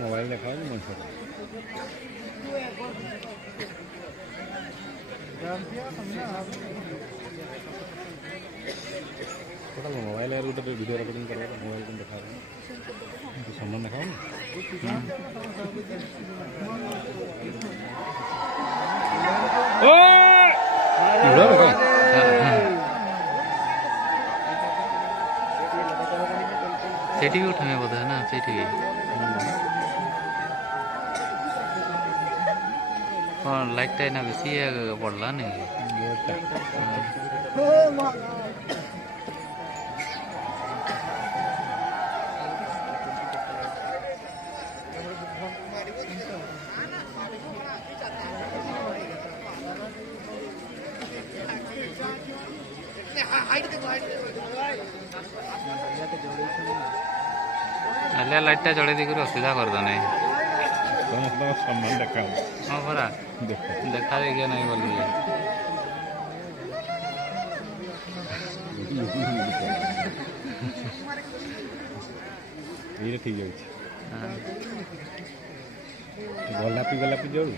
मोबाइल देखा मन मोबाइल यार गोटे वीडियो रिकॉर्डिंग कर मोबाइल को देखा सम्मान देखा सेठी भी उठाए बोलते है ना सेठी भी हाँ लाइट टाइम ना बेसी पड़ला नहीं अलिया लाइट टा जड़े दिखर असुविधा कर दो नहीं सम्मान देखा हाँ परा देखा देखिए नहीं बोल ये ठीक है गोलापी जोड़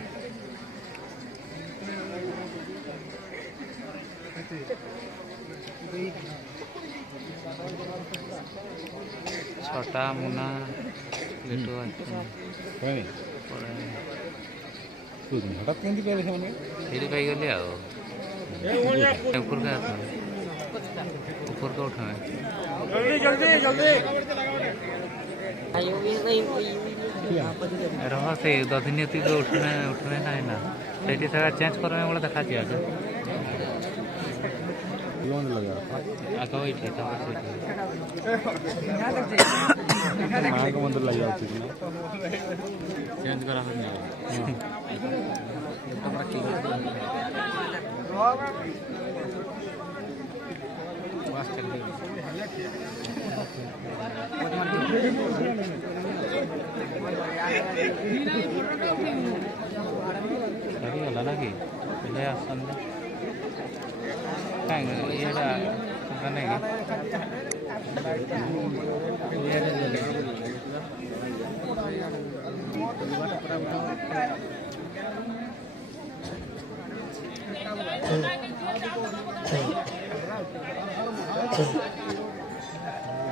छोटा मुना लेटो हठात कौन पाइले से ये पाई गली ऊपर का उठाए रहा से 10 दिन तो उठने ना है ना सेठी सगा चेंज करने बोला देखा दिया आगे वही थे माँ को मंदिर लग जाती है चेंज करा फिर नहीं गला ना कि आसन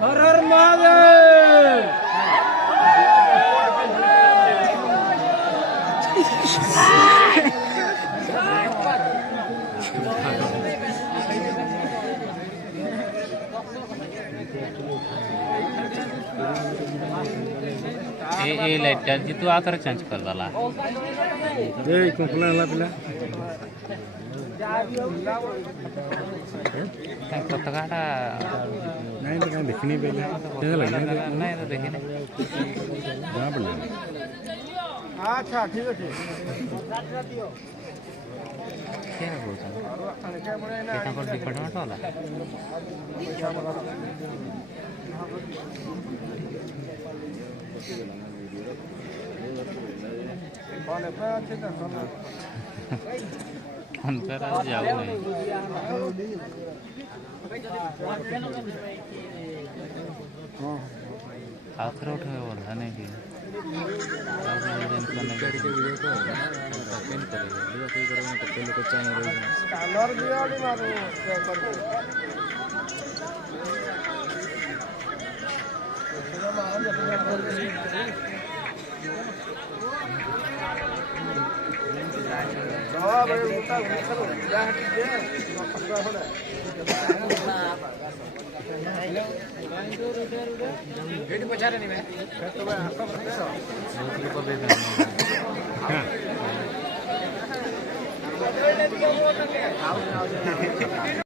हर हर महादेव ये लाइट जी तू आकर चेंज कर डाला ए कोकला हला पिला पतकाटा नहीं तो कहीं देखनी पहले ये लगने नहीं तो देखिए जहां पर अच्छा ठीक है क्या बोलता है पर डिपार्टमेंट वाला अंतर जाओ नहीं आखिर उठे बोला नहीं कि कलर भी आड़ी मारो हाँ